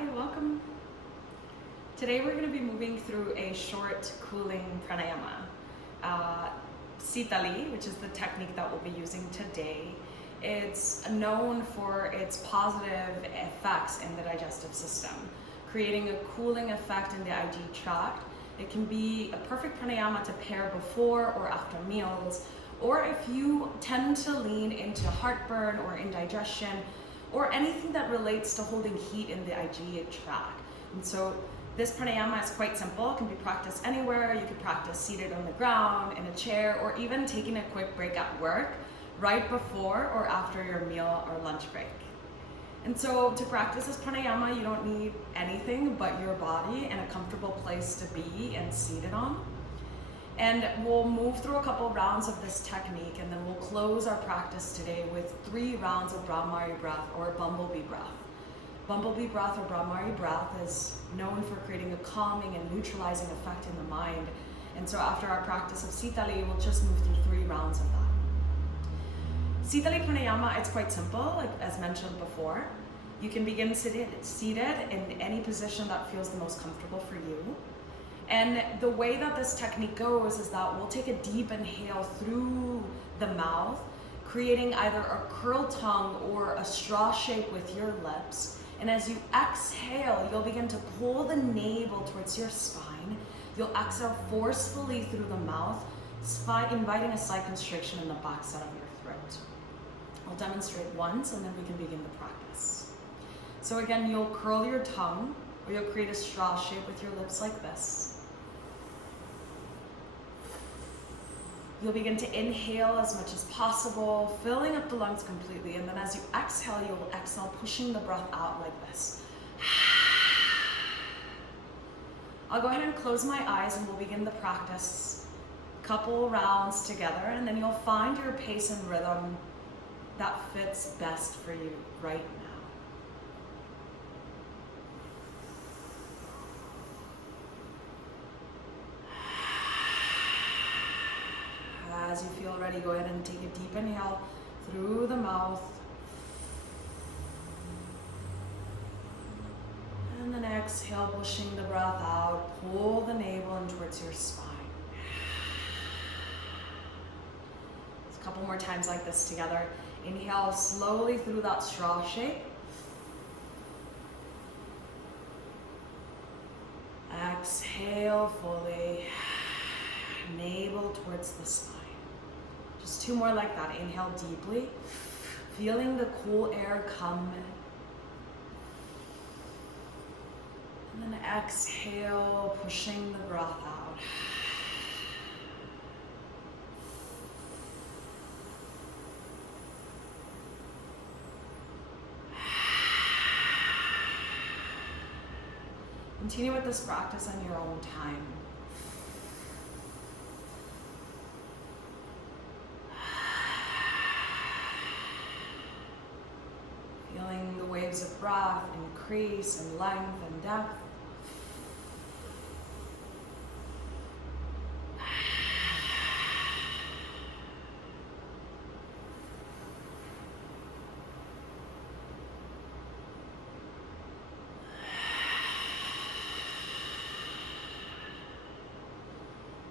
Hi, welcome. Today we're going to be moving through a short cooling pranayama. Sitali, which is the technique that we'll be using today, it's known for its positive effects in the digestive system, creating a cooling effect in the IG tract. It can be a perfect pranayama to pair before or after meals, or if you tend to lean into heartburn or indigestion, or anything that relates to holding heat in the IG tract. And so this pranayama is quite simple. It can be practiced anywhere. You can practice seated on the ground, in a chair, or even taking a quick break at work, right before or after your meal or lunch break. And so to practice this pranayama, you don't need anything but your body and a comfortable place to be and seated on. And we'll move through a couple rounds of this technique, and then we'll close our practice today with 3 rounds of Bhamari breath or Bumble Bee breath. Bumble Bee breath or Bhamari breath is known for creating a calming and neutralizing effect in the mind. And so after our practice of Sitali, we'll just move through 3 rounds of that. Sitali pranayama, it's quite simple, like as mentioned before. You can begin seated in any position that feels the most comfortable for you. And the way that this technique goes is that we'll take a deep inhale through the mouth, creating either a curled tongue or a straw shape with your lips. And as you exhale, you'll begin to pull the navel towards your spine. You'll exhale forcefully through the mouth, inviting a slight constriction in the backside of your throat. I'll demonstrate once and then we can begin the practice. So again, you'll curl your tongue, or you'll create a straw shape with your lips like this. You'll begin to inhale as much as possible, filling up the lungs completely. And then as you exhale, you'll exhale, pushing the breath out like this. I'll go ahead and close my eyes and we'll begin the practice. Couple rounds together, and then you'll find your pace and rhythm that fits best for you right now. As you feel ready, go ahead and take a deep inhale through the mouth. And then exhale, pushing the breath out. Pull the navel in towards your spine. A couple more times like this together. Inhale slowly through that straw shape. Exhale fully. Navel towards the spine. Just 2 more like that. Inhale deeply, feeling the cool air come. And then exhale, pushing the breath out. Continue with this practice on your own time. Feeling the waves of breath increase in length and depth.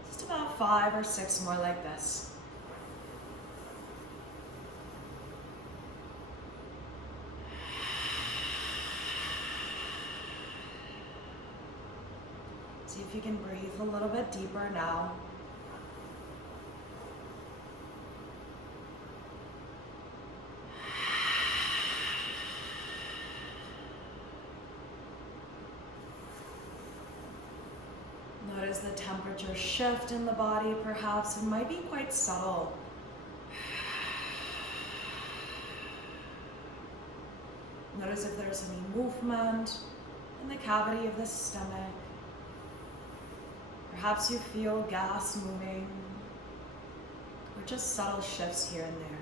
Just about 5 or 6 more like this. See if you can breathe a little bit deeper now. Notice the temperature shift in the body, perhaps. It might be quite subtle. Notice if there's any movement in the cavity of the stomach. Perhaps you feel gas moving, or just subtle shifts here and there.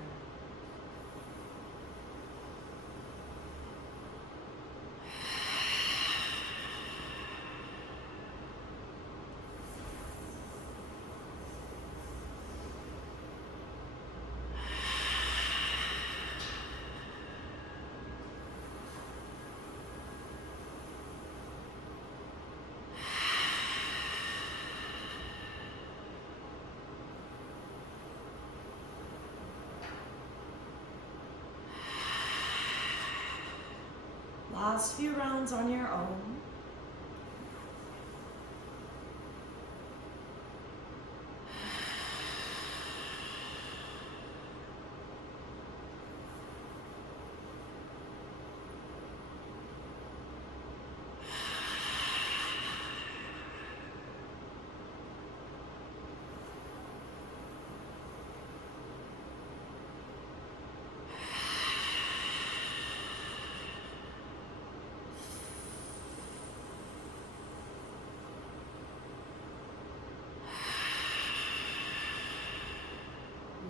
Last few rounds on your own.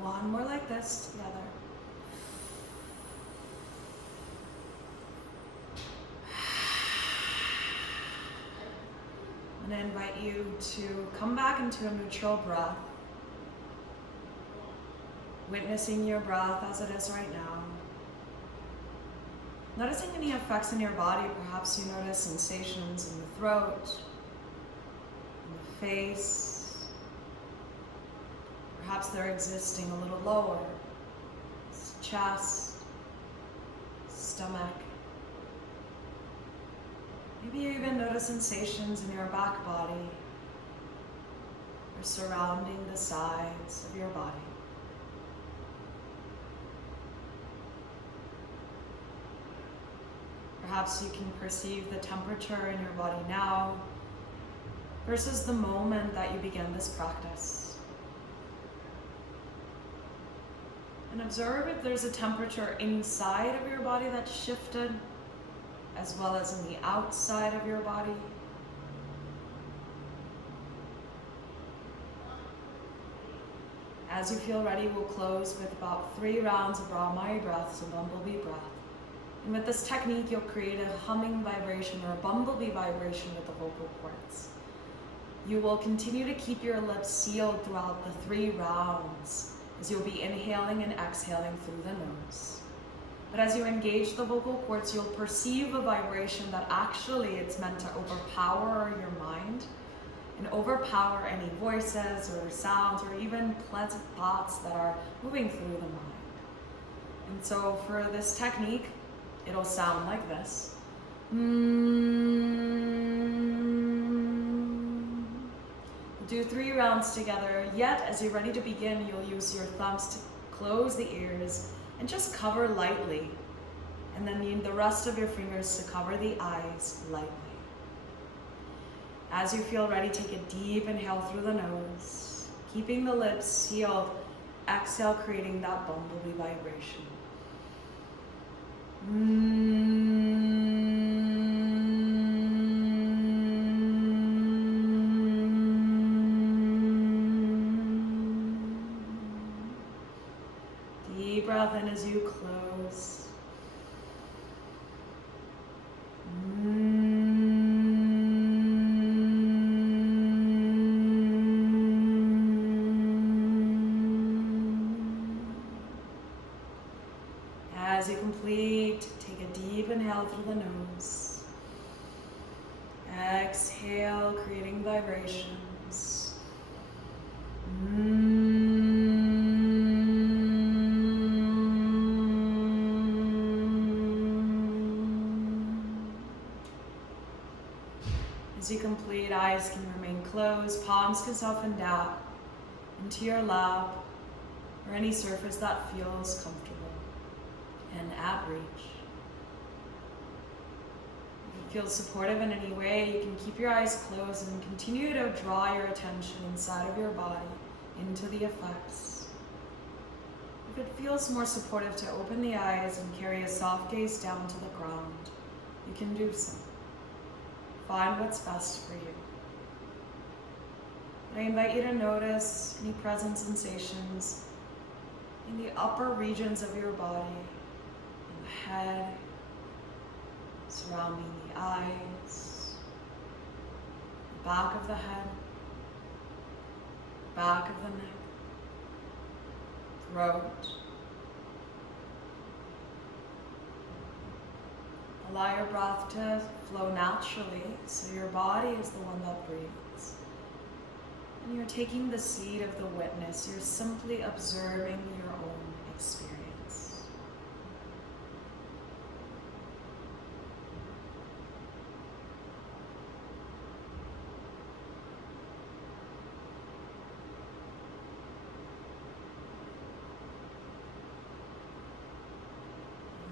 One more like this together. And I invite you to come back into a neutral breath, witnessing your breath as it is right now. Noticing any effects in your body. Perhaps you notice sensations in the throat, in the face. Perhaps they're existing a little lower. Chest, stomach. Maybe you even notice sensations in your back body or surrounding the sides of your body. Perhaps you can perceive the temperature in your body now versus the moment that you began this practice. And observe if there's a temperature inside of your body that's shifted, as well as in the outside of your body. As you feel ready, we'll close with about 3 rounds of Bhamari breath, so Bumble Bee Breath. And with this technique, you'll create a humming vibration or a bumblebee vibration with the vocal cords. You will continue to keep your lips sealed throughout the 3 rounds, as you'll be inhaling and exhaling through the nose. But as you engage the vocal cords, you'll perceive a vibration that actually it's meant to overpower your mind and overpower any voices or sounds or even pleasant thoughts that are moving through the mind. And so for this technique, it'll sound like this. Do 3 rounds together, yet as you're ready to begin, you'll use your thumbs to close the ears and just cover lightly. And then the rest of your fingers to cover the eyes lightly. As you feel ready, take a deep inhale through the nose, keeping the lips sealed. Exhale, creating that bumblebee vibration. Deep breath in as you close. As you complete, take a deep inhale through the nose. Exhale, creating vibrations. As you complete, eyes can remain closed, palms can soften down into your lap or any surface that feels comfortable and at reach. If you feel supportive in any way, you can keep your eyes closed and continue to draw your attention inside of your body into the effects. If it feels more supportive to open the eyes and carry a soft gaze down to the ground, you can do so. Find what's best for you. I invite you to notice any present sensations in the upper regions of your body, in the head, surrounding the eyes, the back of the head, back of the neck, throat. Allow your breath to flow naturally, so your body is the one that breathes. And you're taking the seat of the witness. You're simply observing your own experience.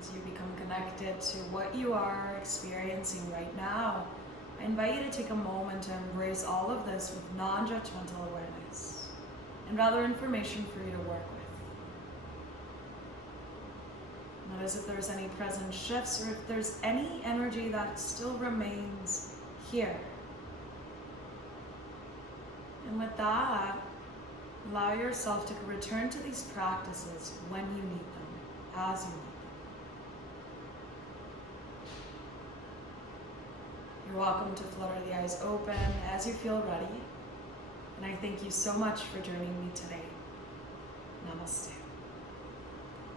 As you become connected to what you are experiencing right now, I invite you to take a moment to embrace all of this with non-judgmental awareness and rather information for you to work with. Notice if there's any present shifts or if there's any energy that still remains here. And with that, allow yourself to return to these practices when you need them, as you need them. You're welcome to flutter the eyes open as you feel ready. And I thank you so much for joining me today. Namaste.